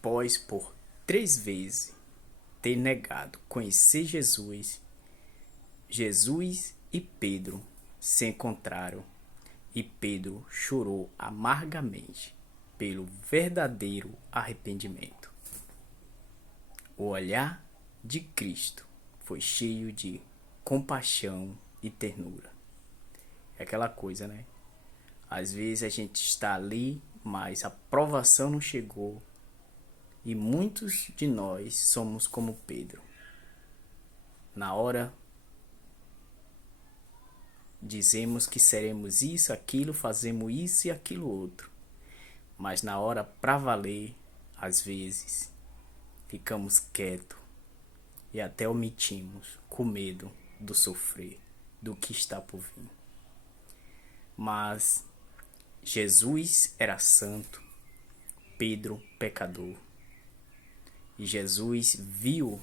após por 3 vezes ter negado conhecer Jesus, Jesus e Pedro se encontraram e Pedro chorou amargamente pelo verdadeiro arrependimento. O olhar de Cristo foi cheio de compaixão e ternura. É aquela coisa, né? Às vezes a gente está ali, mas a provação não chegou. E muitos de nós somos como Pedro. Na hora, dizemos que seremos isso, aquilo, fazemos isso e aquilo outro. Mas na hora para valer, às vezes, ficamos quietos e até omitimos com medo do sofrer, do que está por vir. Mas Jesus era santo, Pedro pecador. E Jesus viu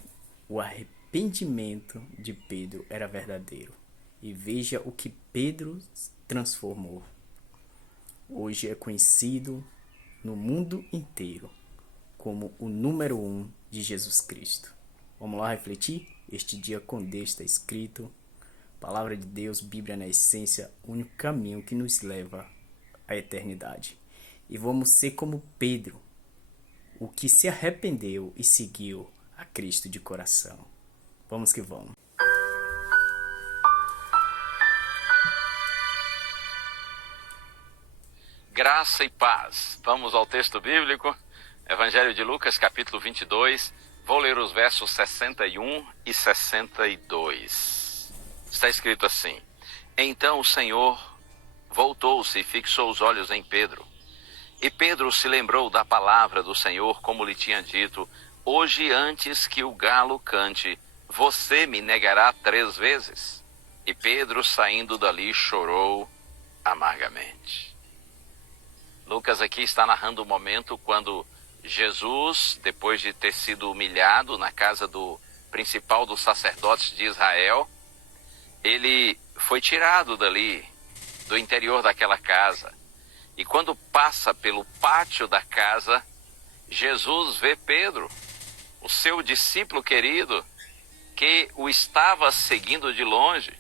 o arrependimento de Pedro era verdadeiro. E veja o que Pedro transformou. Hoje é conhecido no mundo inteiro como o número 1 de Jesus Cristo. Vamos lá refletir? Este dia com Deus está escrito. Palavra de Deus, Bíblia na essência, o único caminho que nos leva à eternidade. E vamos ser como Pedro, o que se arrependeu e seguiu a Cristo de coração. Vamos que vamos. Graça e paz. Vamos ao texto bíblico, Evangelho de Lucas, capítulo 22. Vou ler os versos 61 e 62. Está escrito assim: Então o Senhor voltou-se e fixou os olhos em Pedro. E Pedro se lembrou da palavra do Senhor, como lhe tinha dito: Hoje, antes que o galo cante, você me negará 3 vezes. E Pedro, saindo dali, chorou amargamente. Lucas aqui está narrando o momento quando Jesus, depois de ter sido humilhado na casa do principal dos sacerdotes de Israel, ele foi tirado dali, do interior daquela casa. E quando passa pelo pátio da casa, Jesus vê Pedro, o seu discípulo querido, que o estava seguindo de longe.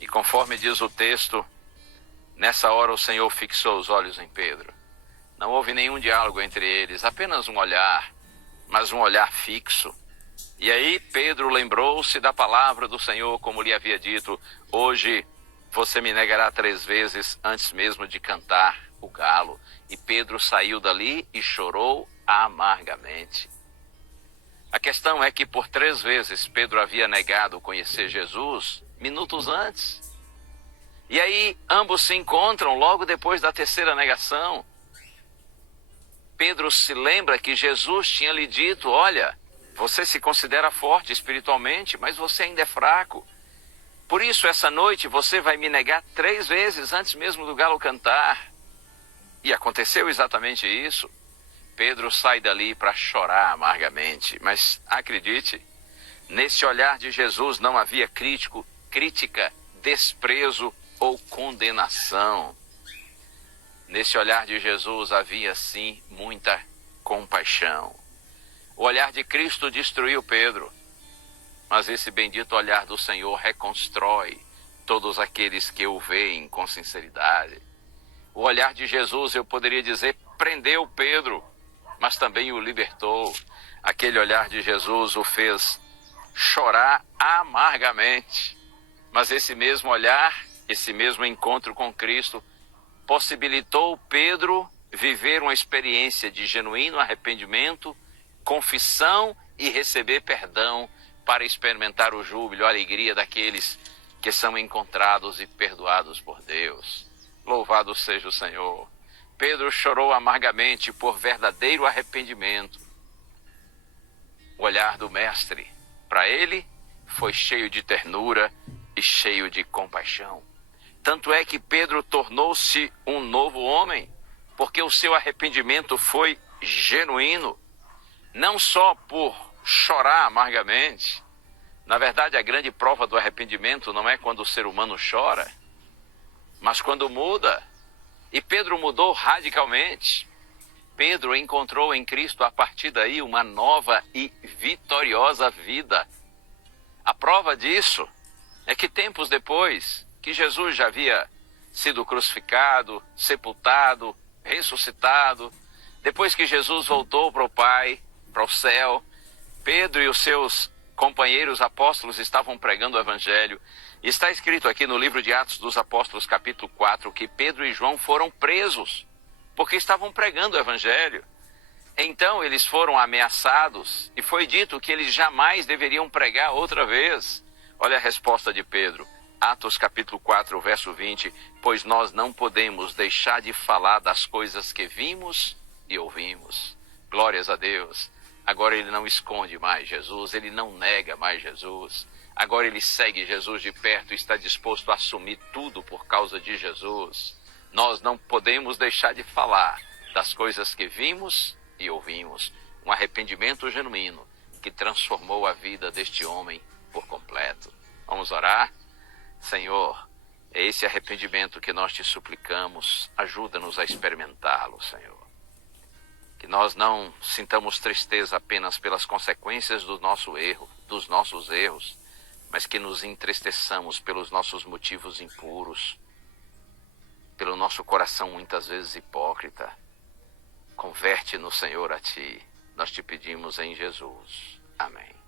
E conforme diz o texto, nessa hora o Senhor fixou os olhos em Pedro. Não houve nenhum diálogo entre eles, apenas um olhar, mas um olhar fixo. E aí Pedro lembrou-se da palavra do Senhor, como lhe havia dito: Hoje você me negará 3 vezes antes mesmo de cantar o galo. E Pedro saiu dali e chorou amargamente. A questão é que por 3 vezes Pedro havia negado conhecer Jesus minutos antes. E aí ambos se encontram logo depois da 3ª negação. Pedro se lembra que Jesus tinha lhe dito: olha, você se considera forte espiritualmente, mas você ainda é fraco. Por isso, essa noite você vai me negar 3 vezes antes mesmo do galo cantar. E aconteceu exatamente isso. Pedro sai dali para chorar amargamente. Mas acredite, nesse olhar de Jesus não havia crítica, desprezo ou condenação. Nesse olhar de Jesus havia, sim, muita compaixão. O olhar de Cristo destruiu Pedro, mas esse bendito olhar do Senhor reconstrói todos aqueles que o veem com sinceridade. O olhar de Jesus, eu poderia dizer, prendeu Pedro, mas também o libertou. Aquele olhar de Jesus o fez chorar amargamente. Mas esse mesmo olhar, esse mesmo encontro com Cristo, possibilitou Pedro viver uma experiência de genuíno arrependimento, confissão e receber perdão, para experimentar o júbilo, a alegria daqueles que são encontrados e perdoados por Deus. Louvado seja o Senhor. Pedro chorou amargamente por verdadeiro arrependimento. O olhar do Mestre, para ele, foi cheio de ternura e cheio de compaixão. Tanto é que Pedro tornou-se um novo homem, porque o seu arrependimento foi genuíno, não só por chorar amargamente. Na verdade, a grande prova do arrependimento não é quando o ser humano chora, mas quando muda. E Pedro mudou radicalmente. Pedro encontrou em Cristo a partir daí uma nova e vitoriosa vida. A prova disso é que tempos depois que Jesus já havia sido crucificado, sepultado, ressuscitado, depois que Jesus voltou para o Pai, para o céu, Pedro e os seus companheiros apóstolos estavam pregando o Evangelho. Está escrito aqui no livro de Atos dos Apóstolos, capítulo 4, que Pedro e João foram presos porque estavam pregando o Evangelho. Então eles foram ameaçados e foi dito que eles jamais deveriam pregar outra vez. Olha a resposta de Pedro. Atos capítulo 4, verso 20. Pois nós não podemos deixar de falar das coisas que vimos e ouvimos. Glórias a Deus. Agora ele não esconde mais Jesus, ele não nega mais Jesus. Agora ele segue Jesus de perto e está disposto a assumir tudo por causa de Jesus. Nós não podemos deixar de falar das coisas que vimos e ouvimos. Um arrependimento genuíno que transformou a vida deste homem por completo. Vamos orar? Senhor, é esse arrependimento que nós te suplicamos. Ajuda-nos a experimentá-lo, Senhor. Que nós não sintamos tristeza apenas pelas consequências do nosso erro, dos nossos erros, mas que nos entristeçamos pelos nossos motivos impuros, pelo nosso coração muitas vezes hipócrita. Converte-nos, Senhor, a Ti. Nós te pedimos em Jesus. Amém.